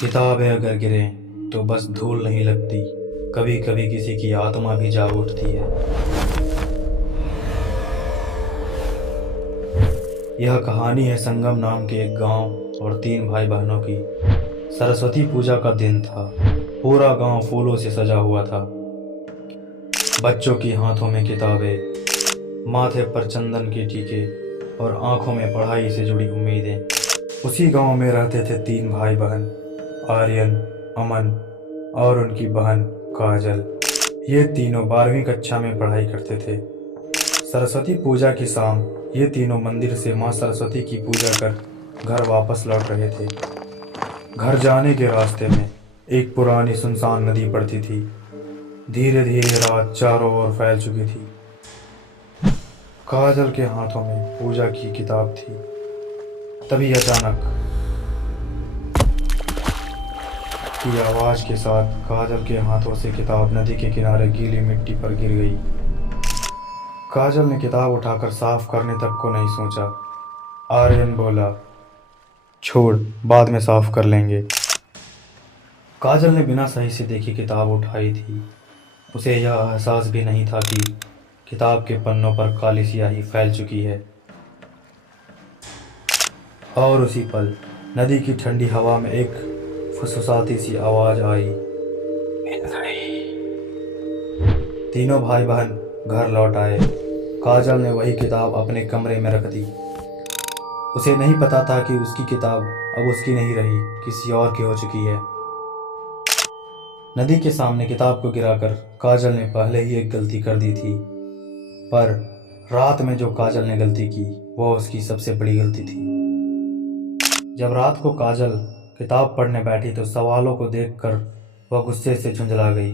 किताबें अगर गिरें तो बस धूल नहीं लगती, कभी कभी किसी की आत्मा भी जाग उठती है। यह कहानी है संगम नाम के एक गांव और तीन भाई बहनों की। सरस्वती पूजा का दिन था। पूरा गांव फूलों से सजा हुआ था। बच्चों की हाथों में किताबें, माथे पर चंदन के टीके और आंखों में पढ़ाई से जुड़ी उम्मीदें। उसी गांव में रहते थे तीन भाई बहन, आर्यन, अमन और उनकी बहन काजल। ये तीनों 12वीं कक्षा में पढ़ाई करते थे। सरस्वती पूजा की शाम ये तीनों मंदिर से माँ सरस्वती की पूजा कर घर वापस लौट रहे थे। घर जाने के रास्ते में एक पुरानी सुनसान नदी पड़ती थी। धीरे धीरे रात चारों ओर फैल चुकी थी। काजल के हाथों में पूजा की किताब थी। तभी अचानक की आवाज के साथ काजल के हाथों से किताब नदी के किनारे गीली मिट्टी पर गिर गई। काजल ने किताब उठाकर साफ करने तक को नहीं सोचा। आर्यन बोला, छोड़, बाद में साफ कर लेंगे। काजल ने बिना सही से देखी किताब उठाई थी। उसे यह एहसास भी नहीं था कि किताब के पन्नों पर काली स्याही फैल चुकी है। और उसी पल नदी की ठंडी हवा में एक फुसफुसाती सी आवाज आई, तीनों भाई बहन घर लौट आए। काजल ने वही किताब अपने कमरे में रख दी। उसे नहीं पता था कि उसकी किताब अब उसकी नहीं रही, किसी और की हो चुकी है। नदी के सामने किताब को गिराकर काजल ने पहले ही एक गलती कर दी थी, पर रात में जो काजल ने गलती की वह उसकी सबसे बड़ी गलती थी। जब रात को काजल किताब पढ़ने बैठी तो सवालों को देखकर वह गुस्से से झुंझला गई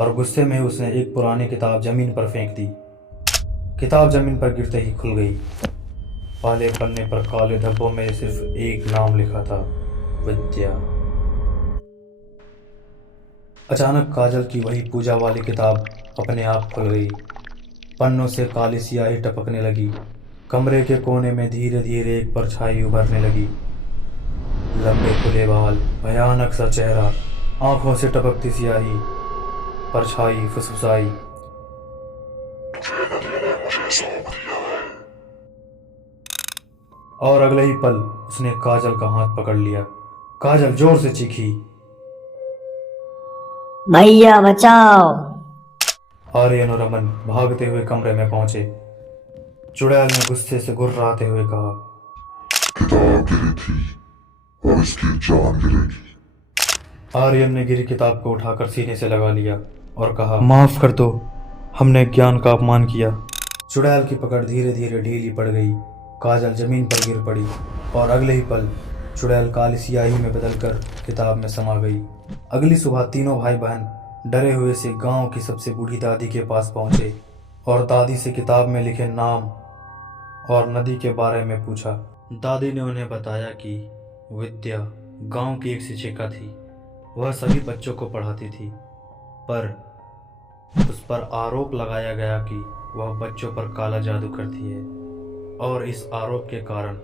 और गुस्से में उसने एक पुरानी किताब जमीन पर फेंक दी। किताब जमीन पर गिरते ही खुल गई। पहले पन्ने पर काले धब्बों में सिर्फ एक नाम लिखा था, विद्या। अचानक काजल की वही पूजा वाली किताब अपने आप खुल गई। पन्नों से काली स्याही टपकने लगी। कमरे के कोने में धीरे धीरे एक परछाई उभरने लगी। लंबे खुले बाल, भयानक सा चेहरा, आंखों से टपकती स्याही। परछाई फुसफुसाई, और अगले ही पल उसने काजल का हाथ पकड़ लिया। काजल जोर से चीखी, भैया बचाओ। आर्यन और अमन भागते हुए कमरे में पहुंचे। चुड़ैल ने गुस्से से गुर्राते हुए कहा, किताब गिरी थी और इसकी जान गिरेगी। आर्यन ने गिरी किताब को उठाकर सीने से लगा लिया और कहा, माफ कर दो, हमने ज्ञान का अपमान किया। चुड़ैल की पकड़ धीरे धीरे ढीली पड़ गई। काजल जमीन पर गिर पड़ी और अगले ही पल चुड़ैल काली स्याही में बदलकर किताब में समा गई। अगली सुबह तीनों भाई बहन डरे हुए से गांव की सबसे बूढ़ी दादी के पास पहुंचे और दादी से किताब में लिखे नाम और नदी के बारे में पूछा। दादी ने उन्हें बताया कि विद्या गांव की एक शिक्षिका थी। वह सभी बच्चों को पढ़ाती थी, पर उस पर आरोप लगाया गया कि वह बच्चों पर काला जादू करती है और इस आरोप के कारण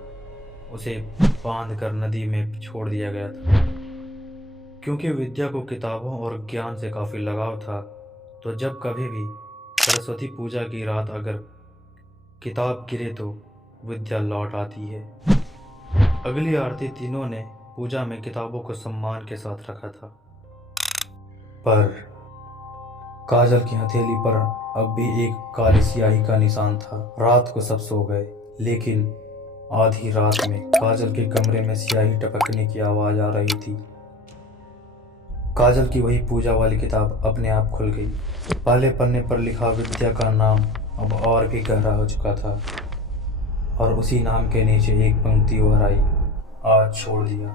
उसे बांधकर नदी में छोड़ दिया गया था। क्योंकि विद्या को किताबों और ज्ञान से काफ़ी लगाव था, तो जब कभी भी सरस्वती पूजा की रात अगर किताब गिरे तो विद्या लौट आती है। अगली आरती तीनों ने पूजा में किताबों को सम्मान के साथ रखा था, पर काजल की हथेली पर अब भी एक काली स्याही का निशान था। रात को सब सो गए, लेकिन आधी रात में काजल के कमरे में स्याही टपकने की आवाज आ रही थी। काजल की वही पूजा वाली किताब अपने आप खुल गई। पहले पन्ने पर लिखा विद्या का नाम अब और भी गहरा हो चुका था और उसी नाम के नीचे एक पंक्ति उभर आई, आज छोड़ दिया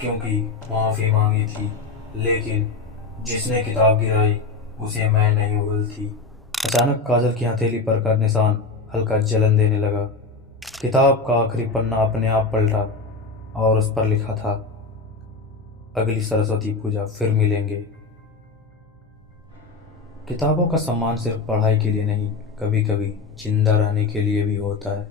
क्योंकि माफी मांगी थी, लेकिन जिसने किताब गिराई उसे मैं नहीं भूलती। अचानक काजल की हथेली पर का निशान हल्का जलन देने लगा। किताब का आखिरी पन्ना अपने आप पलटा और उस पर लिखा था, अगली सरस्वती पूजा फिर मिलेंगे। किताबों का सम्मान सिर्फ पढ़ाई के लिए नहीं, कभी कभी जिंदा रहने के लिए भी होता है।